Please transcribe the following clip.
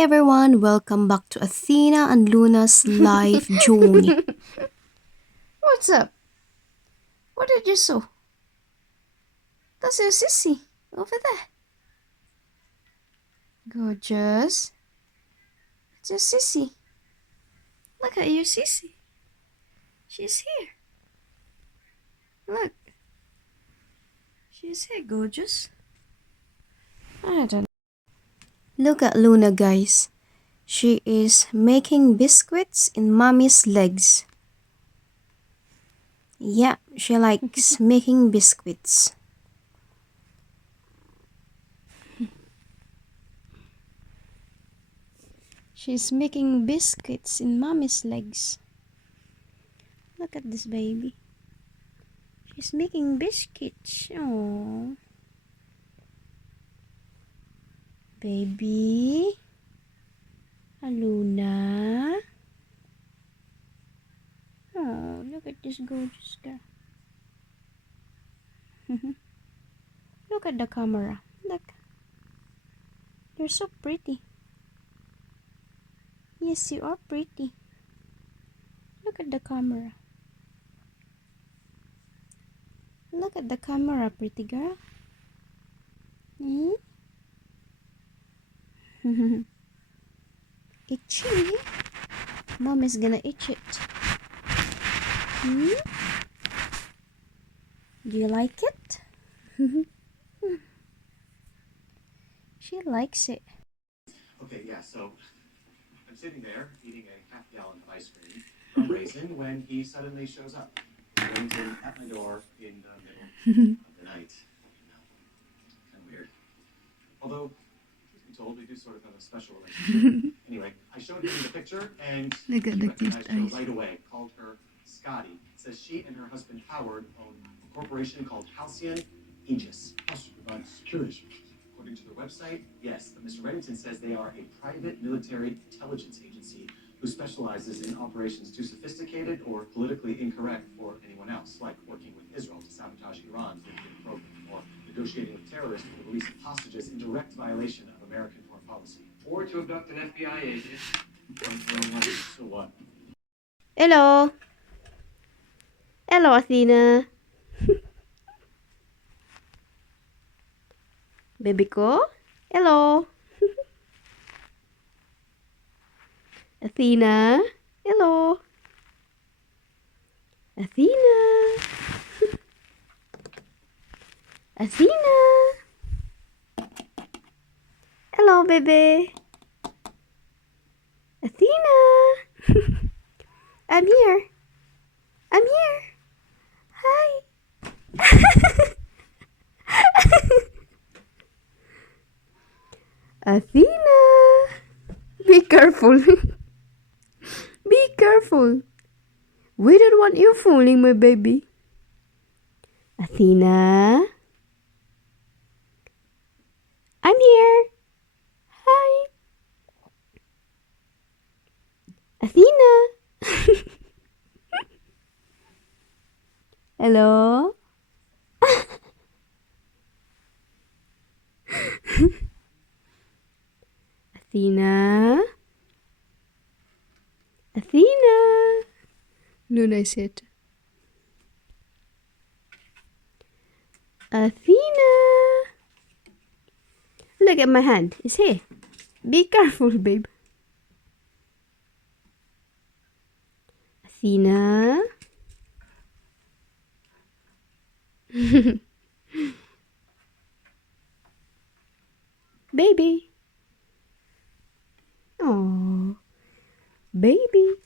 Hi everyone, welcome back to Athena and Luna's life journey. What's up? What did you sew? That's your sissy over there. Gorgeous. It's your sissy. Look at your sissy. She's here. Look. She's here, gorgeous. I don't know. Look at Luna, guys. She is making biscuits in mommy's legs. Yeah, she likes making biscuits. She's making biscuits in mommy's legs. Look at this baby. She's making biscuits. Oh, baby. Luna. Oh, look at this gorgeous girl. Look at the camera. Look. You're so pretty. Yes, you are pretty. Look at the camera. Look at the camera, pretty girl. Hmm? Itchy. Mom is gonna itch it. Hmm? Do you like it? She likes it. Okay, yeah, so I'm sitting there eating a half-gallon of ice cream from Raisin when he suddenly shows up. Rings in at my door in the middle of the night. Kind of weird. Although, truth be told, we do sort of have a special relationship. Anyway, I showed him the picture and Look at he the recognized cute her eyes. right away. Called her Scotty. Says she and her husband Howard own a corporation called Halcyon Aegis. Also provides security services. According to their website, yes, but Mr. Reddington says they are a private military intelligence agency who specializes in operations too sophisticated or politically incorrect for anyone else, like working with Israel to sabotage Iran's nuclear program, or negotiating with terrorists for the release of hostages in direct violation of American foreign policy. Or to abduct an FBI agent. So what? Hello. Hello, Athena. Baby ko. Hello. Athena. Hello. Athena. Athena. Hello, baby. Athena. I'm here. I'm here. Hi. Athena. Be careful. Be careful. We don't want you fooling my baby. Athena. I'm here. Hi. Athena. Hello. Athena. Athena. Luna said. Athena. Look at my hand. It's here. Be careful, babe. Athena. Baby. Oh, baby.